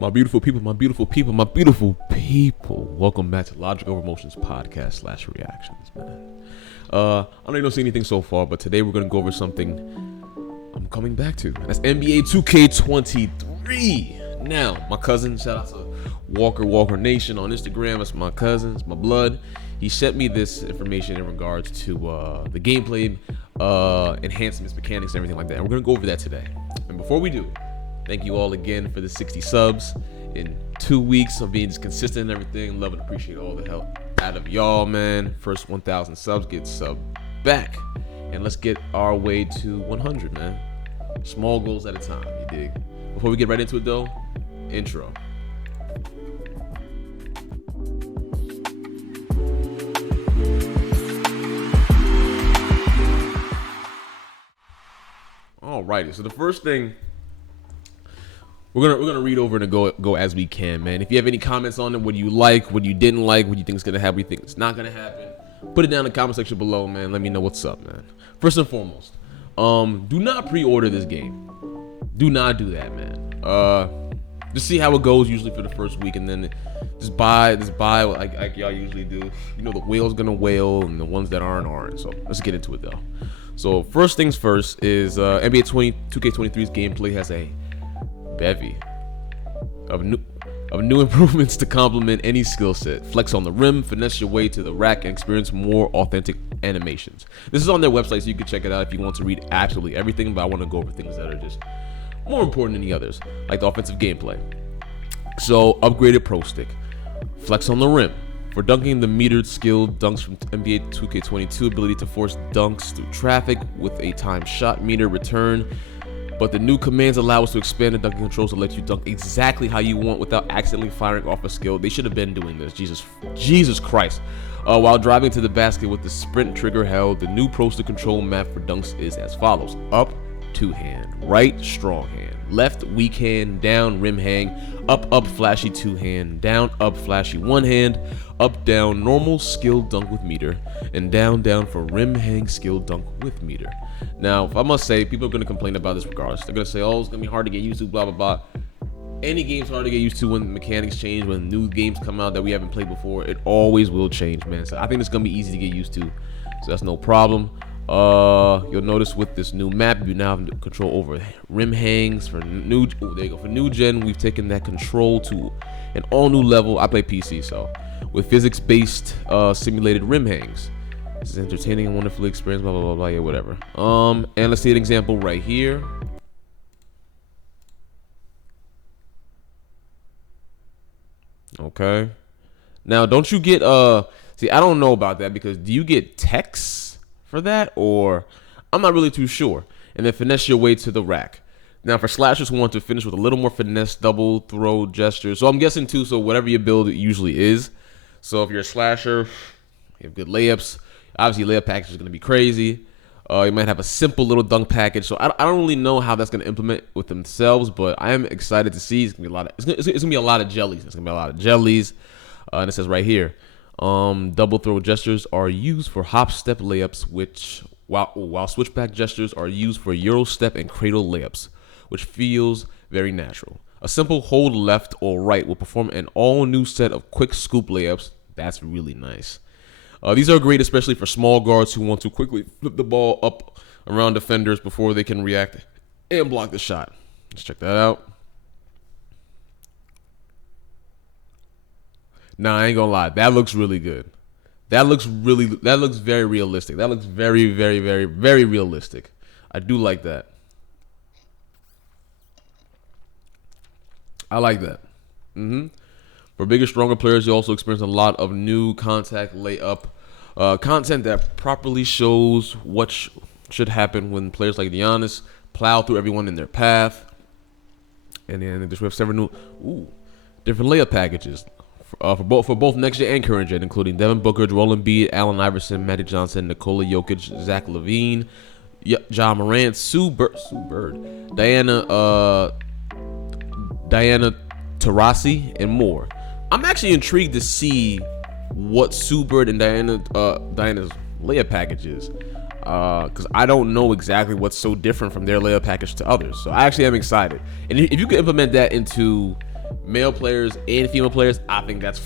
My beautiful people, my beautiful people, my beautiful people. Welcome back to Logic Over Emotions podcast / reactions, man. I know you don't see anything so far, but today we're going to go over something I'm coming back to. That's NBA2k23. Now, my cousin, shout out to Walker Nation on Instagram. That's my cousin, it's my blood. He sent me this information in regards to the gameplay, enhancements, mechanics, and everything like that. And we're going to go over that today. And before we do, thank you all again for the 60 subs in 2 weeks of being just consistent and everything. Love and appreciate all the help out of y'all, man. First 1,000 subs, get sub back. And let's get our way to 100, man. Small goals at a time, you dig? Before we get right into it, though, intro. Alrighty, so the first thing we're gonna read over and go as we can, man. If you have any comments on it, what you like, what you didn't like, what you think is gonna happen, what you think it's not gonna happen, put it down in the comment section below, man. Let me know what's up, man. First and foremost, do not pre-order this game. Do not do that, man. Just see how it goes usually for the first week, and then just buy like y'all usually do. You know the whale's gonna whale, and the ones that aren't. So let's get into it though. So first things first is NBA 2k23's gameplay has a bevy of new improvements to complement any skill set. Flex on the rim, finesse your way to the rack, and experience more authentic animations. This is on their website, so you can check it out if you want to read absolutely everything, but I want to go over things that are just more important than the others, like the offensive gameplay. So upgraded pro stick, flex on the rim. For dunking, the metered skill dunks from NBA 2k22 ability to force dunks through traffic with a timed shot meter return. But the new commands allow us to expand the dunking controls to let you dunk exactly how you want without accidentally firing off a skill. They should have been doing this. Jesus Christ. While driving to the basket with the sprint trigger held, the new pro stick control map for dunks is as follows. Up, two hand. Right, strong hand. Left, weak hand. Down, rim hang. Up, flashy two hand. Down, up, flashy one hand. Up, down, normal skill dunk with meter. And down for rim hang skill dunk with meter. Now, if I must say, people are going to complain about this regardless. They're going to say, oh, it's going to be hard to get used to, blah, blah, blah. Any game's hard to get used to when mechanics change, when new games come out that we haven't played before. It always will change, man. So I think it's going to be easy to get used to. So that's no problem. You'll notice with this new map, you now have control over rim hangs for new. Oh, there you go. For new gen, we've taken that control to an all new level. I play PC, so with physics-based simulated rim hangs. This is entertaining and wonderfully experienced, blah, blah, blah, blah, yeah, whatever. And let's see an example right here. Okay. Now, don't you get, see, I don't know about that because do you get text for that? Or I'm not really too sure. And then finesse your way to the rack. Now, for slashers who want to finish with a little more finesse, double throw gestures. So I'm guessing too, so whatever your build it usually is. So if you're a slasher, you have good layups. Obviously, layup package is going to be crazy. You might have a simple little dunk package. So I don't really know how that's going to implement with themselves, but I am excited to see. It's going to be a lot of it's going to be a lot of jellies. It's going to be a lot of jellies. And it says right here, double throw gestures are used for hop step layups, which while switchback gestures are used for euro step and cradle layups, which feels very natural. A simple hold left or right will perform an all new set of quick scoop layups. That's really nice. These are great, especially for small guards who want to quickly flip the ball up around defenders before they can react and block the shot. Let's check that out. Nah, I ain't gonna lie. That looks really good. That looks very realistic. That looks very, very, very, very realistic. I do like that. I like that. For bigger, stronger players, you also experience a lot of new contact layup content that properly shows what should happen when players like Giannis plow through everyone in their path. And then we have several new, different layup packages for both next gen and current gen, including Devin Booker, Joel Embiid, Allen Iverson, Magic Johnson, Nikola Jokic, Zach LaVine, Ja Morant, Sue Bird, Diana Taurasi, and more. I'm actually intrigued to see what Sue Bird and Diana's layup package is, because I don't know exactly what's so different from their layup package to others. So I actually am excited. And if you could implement that into male players and female players, I think that's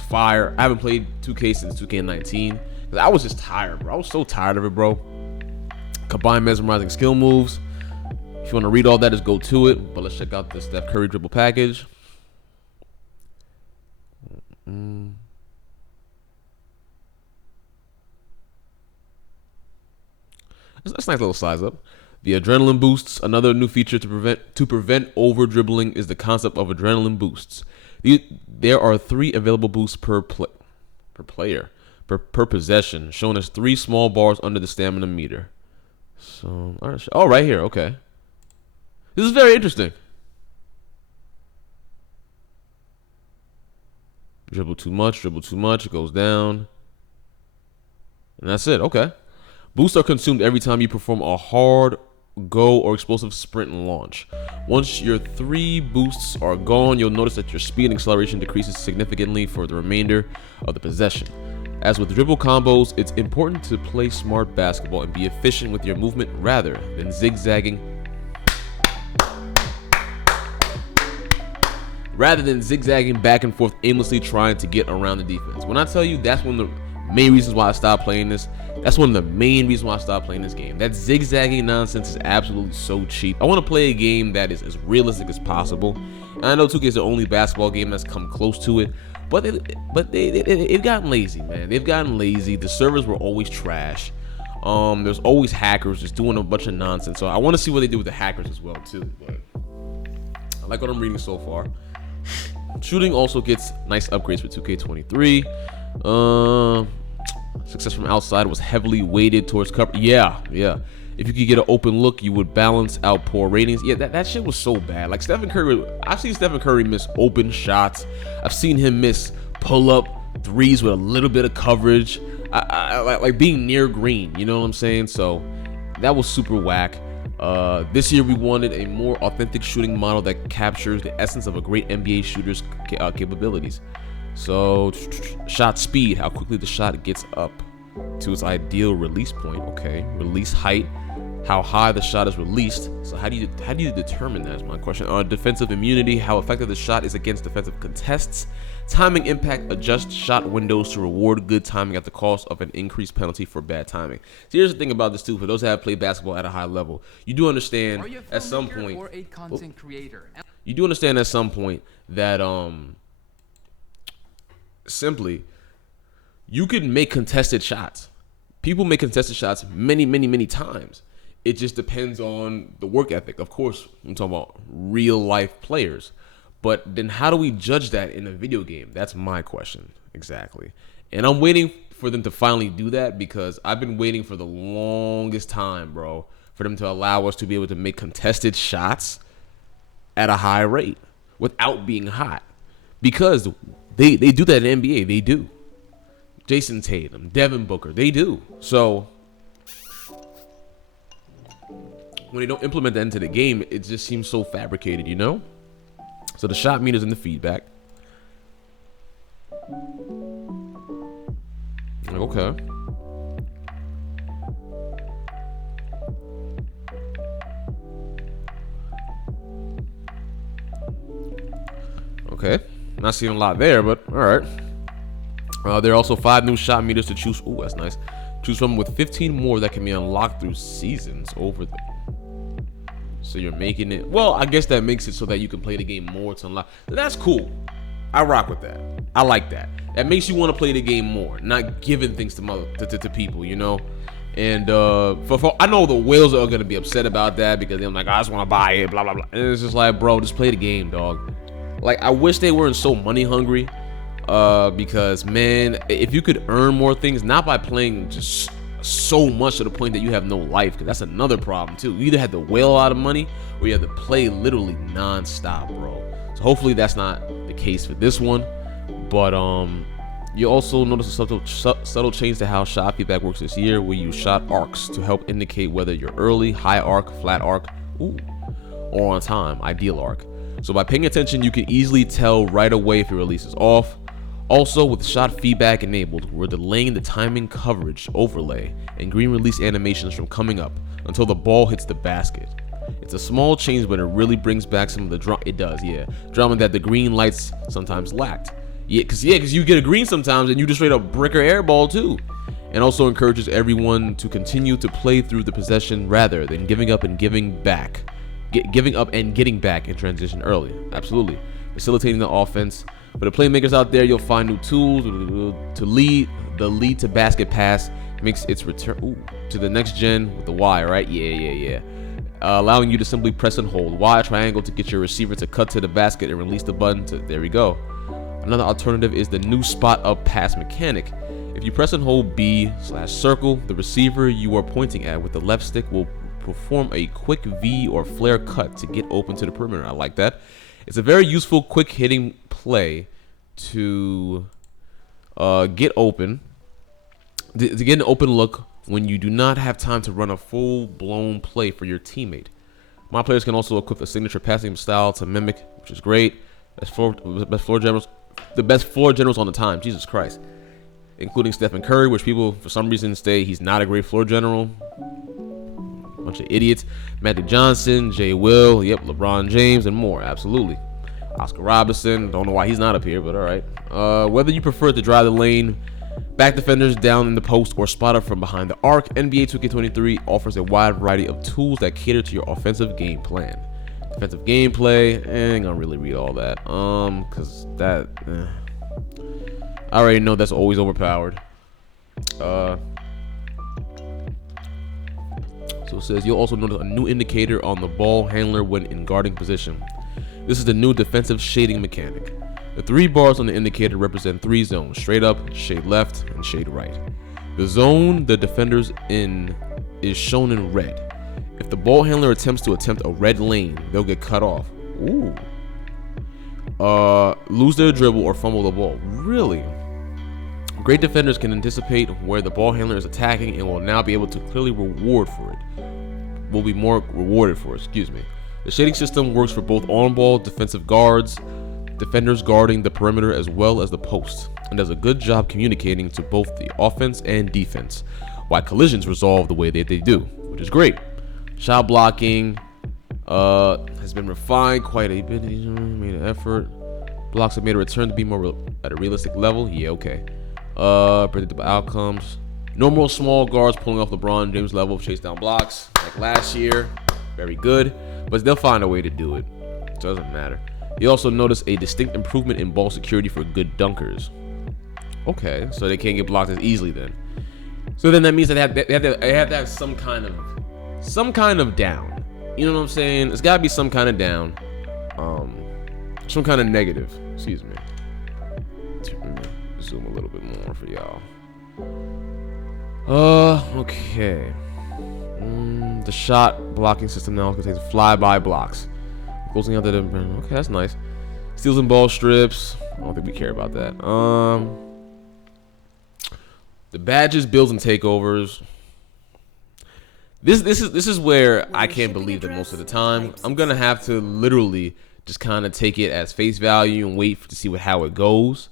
fire. I haven't played 2K since 2K19 because I was just tired, bro. I was so tired of it, bro. Combined mesmerizing skill moves. If you want to read all that, just go to it. But let's check out the Steph Curry dribble package. That's a nice little size up. The adrenaline boosts. Another new feature to prevent over dribbling is the concept of adrenaline boosts. There are 3 available boosts per player per possession, shown as 3 small bars under the stamina meter. So, all right, here, okay. This is very interesting. Dribble too much, it goes down. And that's it, okay. Boosts are consumed every time you perform a hard go or explosive sprint and launch. Once your 3 boosts are gone, you'll notice that your speed and acceleration decreases significantly for the remainder of the possession. As with dribble combos, it's important to play smart basketball and be efficient with your movement rather than zigzagging back and forth aimlessly trying to get around the defense. When I tell you that's one of the main reasons why I stopped playing this, that's one of the main reasons why I stopped playing this game. That zigzagging nonsense is absolutely so cheap. I want to play a game that is as realistic as possible. And I know 2K is the only basketball game that's come close to it, but they've gotten lazy, man. They've gotten lazy. The servers were always trash. There's always hackers just doing a bunch of nonsense. So I want to see what they do with the hackers as well too. But I like what I'm reading so far. Shooting also gets nice upgrades for 2K23. Success from outside was heavily weighted towards cover. Yeah. If you could get an open look, you would balance out poor ratings. Yeah, that shit was so bad. Like Stephen Curry, I've seen Stephen Curry miss open shots. I've seen him miss pull-up threes with a little bit of coverage. I like being near green. You know what I'm saying? So that was super whack. This year we wanted a more authentic shooting model that captures the essence of a great NBA shooter's capabilities. So, shot speed, how quickly the shot gets up to its ideal release point. Okay, release height, how high the shot is released. So how do you determine that is my question. Defensive immunity, how effective the shot is against defensive contests. Timing impact, adjust shot windows to reward good timing at the cost of an increased penalty for bad timing. So here's the thing about this too, for those that have played basketball at a high level, you do understand at some point, you do understand at some point that simply you can make contested shots. People make contested shots many times. It just depends on the work ethic. Of course, I'm talking about real life players. But then how do we judge that in a video game? That's my question, exactly. And I'm waiting for them to finally do that because I've been waiting for the longest time, bro, for them to allow us to be able to make contested shots at a high rate without being hot. Because they do that in NBA. They do. Jason Tatum, Devin Booker, they do. So when they don't implement that into the game, it just seems so fabricated, you know? So the shot meters and the feedback. Okay. Okay. Not seeing a lot there, but all right. There are also 5 new shot meters to choose. Ooh, that's nice. Choose from with 15 more that can be unlocked through seasons over the. So you're making it. Well, I guess that makes it so that you can play the game more to unlock. That's cool. I rock with that. I like that. That makes you want to play the game more, not giving things to people, you know. And for I know the whales are gonna be upset about that because they're like, I just want to buy it, blah blah blah. And it's just like, bro, just play the game, dog. Like, I wish they weren't so money hungry. Because man, if you could earn more things, not by playing just so much to the point that you have no life, because that's another problem too. You either have to whale out of money or you have to play literally non-stop, bro. So hopefully that's not the case for this one. But you also notice a subtle change to how shot feedback works this year. We use shot arcs to help indicate whether you're early, high arc, flat arc, or on time, ideal arc. So by paying attention, you can easily tell right away if your release is off. Also, with shot feedback enabled, we're delaying the timing coverage overlay and green release animations from coming up until the ball hits the basket. It's a small change, but it really brings back some of the drama. It does, yeah. Drama that the green lights sometimes lacked. Yeah, cause you get a green sometimes and you just straight up brick or airball too. And also encourages everyone to continue to play through the possession rather than giving up and giving back. Giving up and getting back in transition early. Absolutely. Facilitating the offense. For the playmakers out there, you'll find new tools to lead. The lead to basket pass makes its return to the next gen with the Y, right? Yeah. Allowing you to simply press and hold Y triangle to get your receiver to cut to the basket and release the button to, there we go. Another alternative is the new spot up pass mechanic. If you press and hold B/circle, the receiver you are pointing at with the left stick will perform a quick V or flare cut to get open to the perimeter. I like that. It's a very useful quick hitting play to get open. To get an open look when you do not have time to run a full-blown play for your teammate. My players can also equip a signature passing style to mimic, which is great. The best floor generals on the time. Jesus Christ. Including Stephen Curry, which people, for some reason, say he's not a great floor general. Bunch of idiots. Magic Johnson, Jay Will, yep, LeBron James, and more. Absolutely. Oscar Robertson. Don't know why he's not up here, but all right. Whether you prefer to drive the lane, back defenders down in the post, or spot up from behind the arc, NBA 2k23 offers a wide variety of tools that cater to your offensive game plan. Defensive gameplay, ain't gonna really read all that, cause that, I already know that's always overpowered. So it says you'll also notice a new indicator on the ball handler when in guarding position. This is the new defensive shading mechanic. The 3 bars on the indicator represent 3 zones: straight up, shade left, and shade right. The zone the defender's in is shown in red. If the ball handler attempts a red lane, they'll get cut off. Ooh. Lose their dribble or fumble the ball. Really? Great defenders can anticipate where the ball handler is attacking and will now be able to clearly reward for it. Will be more rewarded for it, excuse me. The shading system works for both on-ball defensive guards, defenders guarding the perimeter as well as the post, and does a good job communicating to both the offense and defense, why collisions resolve the way that they do, which is great. Shot blocking has been refined quite a bit. Made an effort. Blocks have made a return to be more at a realistic level. Yeah, okay. Predictable outcomes. No more small guards pulling off LeBron James level of chase down blocks like last year. Very good, but they'll find a way to do it. It doesn't matter. You also notice a distinct improvement in ball security for good dunkers. Okay, so they can't get blocked as easily then. So then that means that they have to have some kind of down. You know what I'm saying? It's gotta be some kind of down. Some kind of negative. Excuse me. Zoom a little bit more for y'all. Okay. The shot blocking system now contains flyby blocks. Closing out the okay, that's nice. Steals and ball strips. I don't think we care about that. The badges, builds, and takeovers. This is where I can't believe that most of the time. I'm gonna have to literally just kind of take it as face value and wait to see how it goes.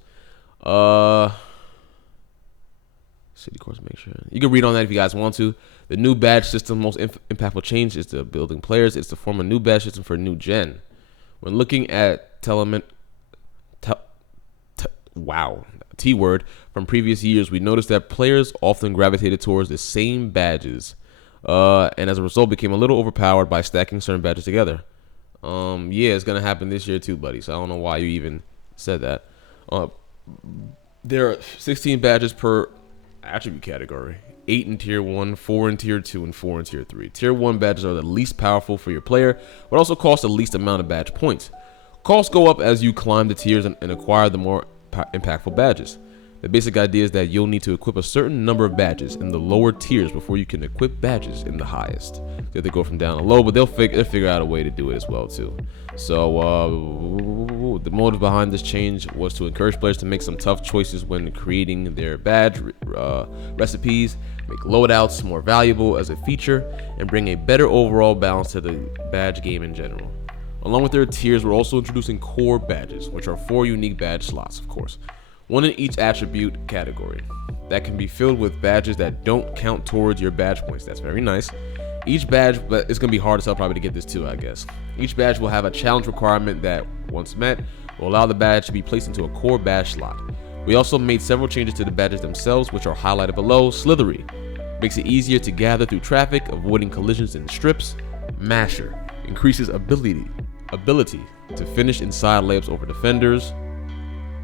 City course, make sure you can read on that if you guys want to. The new badge system, most impactful change is to building players. It's to form a new badge system for new gen. When looking at T-word from previous years, we noticed that players often gravitated towards the same badges, and as a result became a little overpowered by stacking certain badges together. Yeah, it's gonna happen this year too, buddy. So I don't know why you even said that. There are 16 badges per attribute category. 8 in tier 1, 4 in tier 2, and 4 in tier 3. Tier 1 badges are the least powerful for your player, but also cost the least amount of badge points. Costs go up as you climb the tiers and acquire the more impactful badges. The basic idea is that you'll need to equip a certain number of badges in the lower tiers before you can equip badges in the highest. So they go from down to low, but they'll figure out a way to do it as well too. So the motive behind this change was to encourage players to make some tough choices when creating their badge recipes, make loadouts more valuable as a feature, and bring a better overall balance to the badge game in general. Along with their tiers, we're also introducing core badges, which are 4 unique badge slots, of course. 1 in each attribute category. That can be filled with badges that don't count towards your badge points. That's very nice. Each badge, but it's going to be hard as hell probably to get this too, I guess. Each badge will have a challenge requirement that, once met, will allow the badge to be placed into a core badge slot. We also made several changes to the badges themselves, which are highlighted below. Slithery makes it easier to gather through traffic, avoiding collisions and strips. Masher increases ability to finish inside layups over defenders.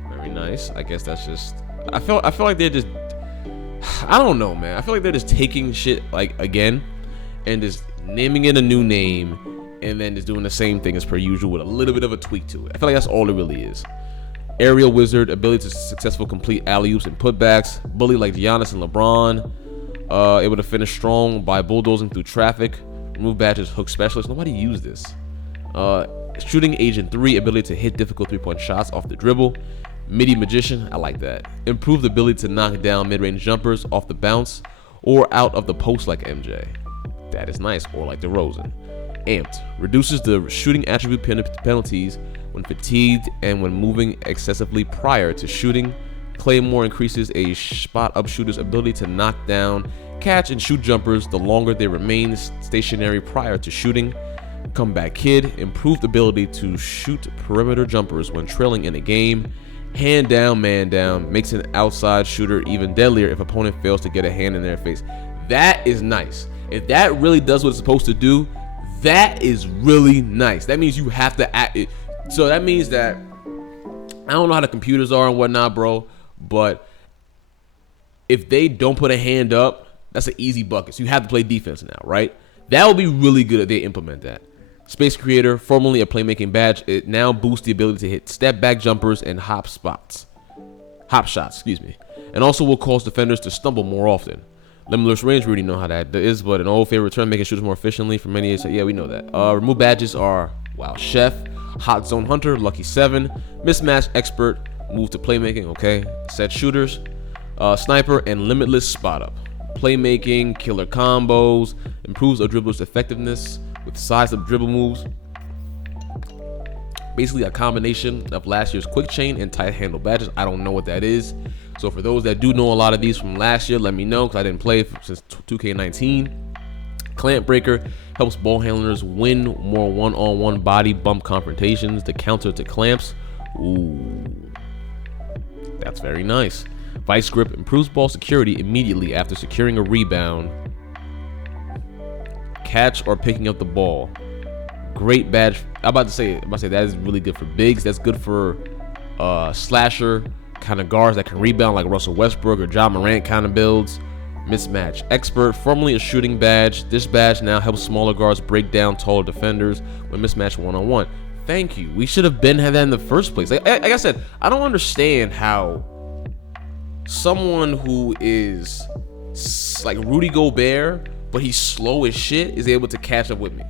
Very nice. I guess that's just, I feel like they're just, I don't know, man. I feel like they're just taking shit like again and just naming it a new name and then just doing the same thing as per usual with a little bit of a tweak to it. I feel like that's all it really is. Aerial Wizard, ability to successfully complete alley-oops and putbacks. Bully like Giannis and LeBron. Able to finish strong by bulldozing through traffic. Remove badges, hook specialist. Nobody used this. Shooting Agent 3, ability to hit difficult three-point shots off the dribble. Midi Magician, I like that. Improved ability to knock down mid-range jumpers off the bounce or out of the post like MJ. That is nice, or like DeRozan. Amped, reduces the shooting attribute penalties when fatigued and when moving excessively prior to shooting. Claymore increases a spot-up shooter's ability to knock down, catch, and shoot jumpers the longer they remain stationary prior to shooting. Comeback Kid, improved ability to shoot perimeter jumpers when trailing in a game. Hand down, man down, makes an outside shooter even deadlier if opponent fails to get a hand in their face. That is nice. If that really does what it's supposed to do, that is really nice. That means you have to act it. So that means that, I don't know how the computers are and whatnot, bro, but if they don't put a hand up, that's an easy bucket. So you have to play defense now, right? That would be really good if they implement that. Space Creator, formerly a playmaking badge, it now boosts the ability to hit step back jumpers and hop shots, and also will cause defenders to stumble more often. Limitless range, we already know how that is, but an old favorite term, making shooters more efficiently for many years. So yeah, we know that. Remove badges are Wow Chef, Hot Zone Hunter, Lucky 7, Mismatch Expert, move to playmaking, okay. Set shooters, Sniper, and Limitless Spot Up. Playmaking, killer combos, improves a dribbler's effectiveness with size up dribble moves. Basically a combination of last year's quick chain and tight handle badges. I don't know what that is. So for those that do know a lot of these from last year, let me know, because I didn't play since 2K19. Clamp Breaker helps ball handlers win more one-on-one body bump confrontations. The counter to clamps. Ooh, that's very nice. Vice Grip improves ball security immediately after securing a rebound, catch, or picking up the ball. Great badge. I'm about to say that is really good for bigs. That's good for slasher kind of guards that can rebound like Russell Westbrook or John Morant kind of builds. Mismatch Expert, formerly a shooting badge. This badge now helps smaller guards break down taller defenders when mismatched one-on-one. Thank you. We should have had that in the first place. Like I said, I don't understand how someone who is like Rudy Gobert, but he's slow as shit, is able to catch up with me.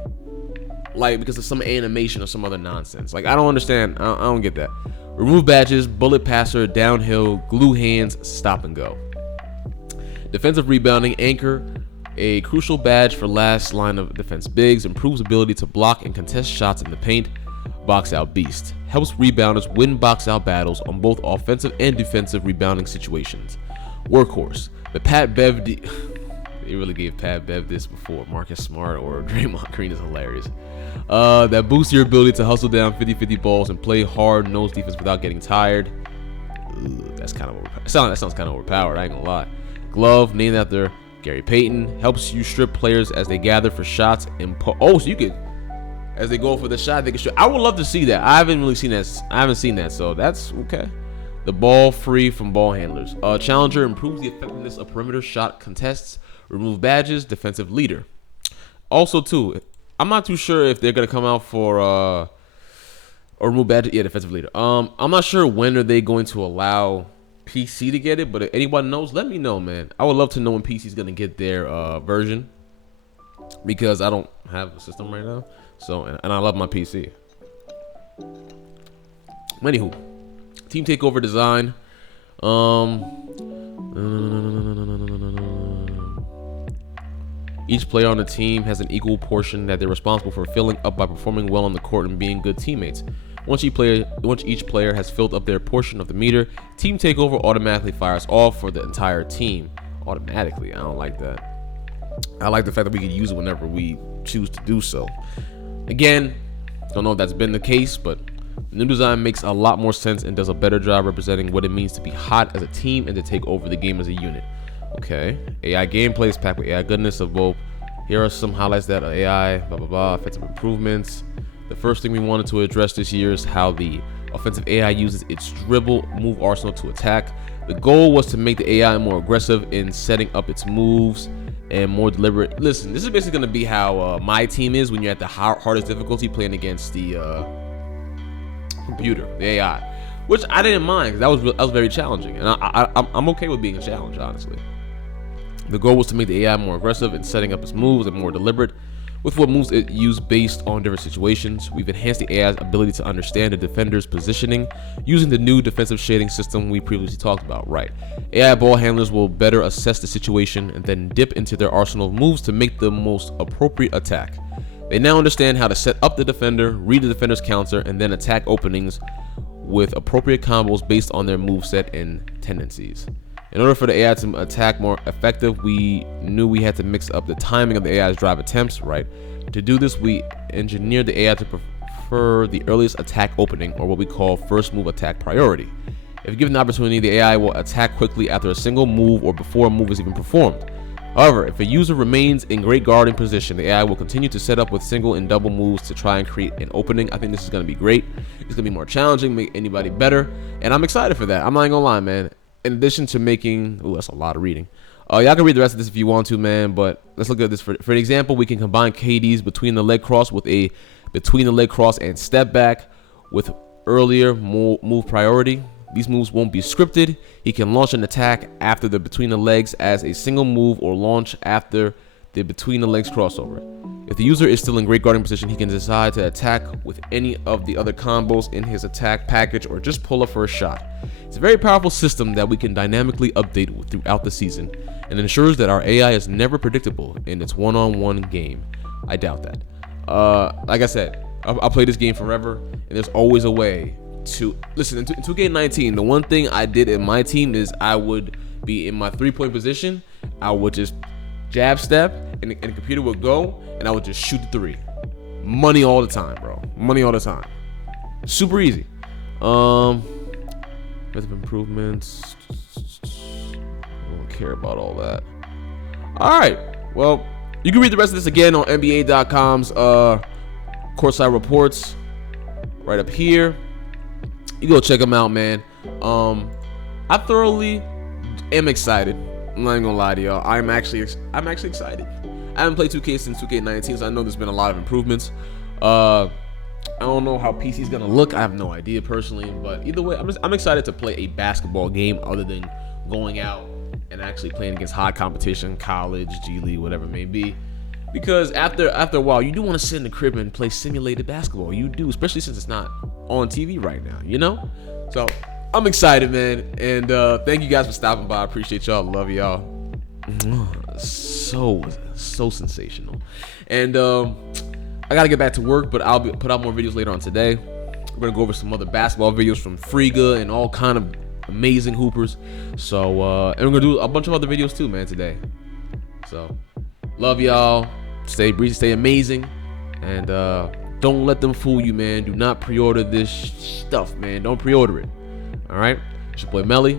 Like, because of some animation or some other nonsense. Like, I don't understand. I don't get that. Remove badges, bullet passer, downhill, glue hands, stop and go. Defensive rebounding, anchor, a crucial badge for last line of defense bigs, improves ability to block and contest shots in the paint. Box out beast, helps rebounders win box out battles on both offensive and defensive rebounding situations. Workhorse, the Pat Bev, they really gave Pat Bev this before. Marcus Smart or Draymond Green is hilarious. That boosts your ability to hustle down 50-50 balls and play hard nose defense without getting tired. That's kind of that sounds kind of overpowered. I ain't gonna lie. Glove, named after Gary Payton, helps you strip players as they gather for shots and so you could, as they go for the shot, they can shoot. I would love to see that. I haven't really seen that. I haven't seen that, so that's okay. The ball free from ball handlers. Challenger improves the effectiveness of perimeter shot contests. Remove badges. Defensive leader. Also, too, I'm not too sure if they're gonna come out for or remove badges. Yeah, defensive leader. I'm not sure when are they going to allow PC to get it, but if anyone knows, let me know, man. I would love to know when PC is gonna get their version, because I don't have a system right now. So and I love my PC. Anywho, team takeover design. Each player on the team has an equal portion that they're responsible for filling up by performing well on the court and being good teammates. Once each player has filled up their portion of the meter, team takeover automatically fires off for the entire team. Automatically, I don't like that. I like the fact that we can use it whenever we choose to do so. Again, don't know if that's been the case, but the new design makes a lot more sense and does a better job representing what it means to be hot as a team and to take over the game as a unit. Okay, AI gameplay is packed with AI goodness of both. Here are some highlights that are AI, blah, blah, blah, offensive improvements. The first thing we wanted to address this year is how the offensive AI uses its dribble move arsenal to attack. The goal was to make the AI more aggressive in setting up its moves and more deliberate. Listen, this is basically going to be how my team is when you're at the hardest difficulty playing against the computer, the AI, which I didn't mind because that was very challenging, and I'm okay with being a challenge, honestly. The goal was to make the AI more aggressive in setting up its moves and more deliberate with what moves it used based on different situations. We've enhanced the AI's ability to understand the defender's positioning using the new defensive shading system we previously talked about. Right, AI ball handlers will better assess the situation and then dip into their arsenal of moves to make the most appropriate attack. They now understand how to set up the defender, read the defender's counter, and then attack openings with appropriate combos based on their moveset and tendencies. In order for the AI to attack more effective, we knew we had to mix up the timing of the AI's drive attempts, right? To do this, we engineered the AI to prefer the earliest attack opening, or what we call first move attack priority. If given the opportunity, the AI will attack quickly after a single move or before a move is even performed. However, if a user remains in great guarding position, the AI will continue to set up with single and double moves to try and create an opening. I think this is going to be great. It's going to be more challenging, make anybody better, and I'm excited for that. I'm not even gonna lie, man. In addition to making, that's a lot of reading. Y'all can read the rest of this if you want to, man, but let's look at this. For an example, we can combine KDs between the leg cross with a between the leg cross and step back with earlier move priority. These moves won't be scripted. He can launch an attack after the between the legs as a single move or launch after the between the legs crossover. If the user is still in great guarding position, he can decide to attack with any of the other combos in his attack package or just pull up for a shot. It's a very powerful system that we can dynamically update throughout the season and ensures that our AI is never predictable in its one-on-one game. I doubt that. Like I said, I'll play this game forever, and there's always a way to listen. In 2K19, the one thing I did in my team is I would be in my three-point position. I would just jab step, and the computer would go, and I would just shoot the three. Money all the time, bro. Money all the time. Super easy. Improvements. I don't care about all that. All right. Well, you can read the rest of this again on NBA.com's courtside reports right up here. You go check them out, man. I thoroughly am excited. I'm not even gonna lie to y'all. I'm actually excited. I haven't played 2K since 2K19, so I know there's been a lot of improvements. I don't know how PC's gonna look. I have no idea personally, but either way, I'm excited to play a basketball game other than going out and actually playing against high competition, college, G League, whatever it may be. Because after a while, you do want to sit in the crib and play simulated basketball. You do, especially since it's not on TV right now, you know? So I'm excited, man. And thank you guys for stopping by. I appreciate y'all. Love y'all. So sensational. And I gotta get back to work, but I'll put out more videos later on today. We're gonna go over some other basketball videos from Friga and all kind of amazing hoopers. So and we're gonna do a bunch of other videos too, man, today. So love y'all. Stay breezy, stay amazing, and don't let them fool you, man. Do not pre-order this stuff, man. Don't pre-order it. All right, it's your boy Melly.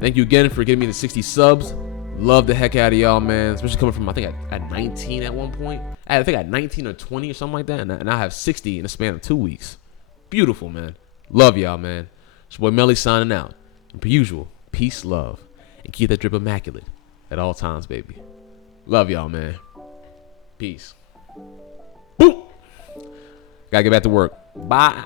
Thank you again for giving me the 60 subs. Love the heck out of y'all, man. Especially coming from, I think, at 19 at one point. I think I had 19 or 20 or something like that, and I have 60 in the span of 2 weeks. Beautiful, man. Love y'all, man. It's your boy Melly signing out. And per usual, peace, love, and keep that drip immaculate at all times, baby. Love y'all, man. Peace. Boom. Gotta get back to work. Bye.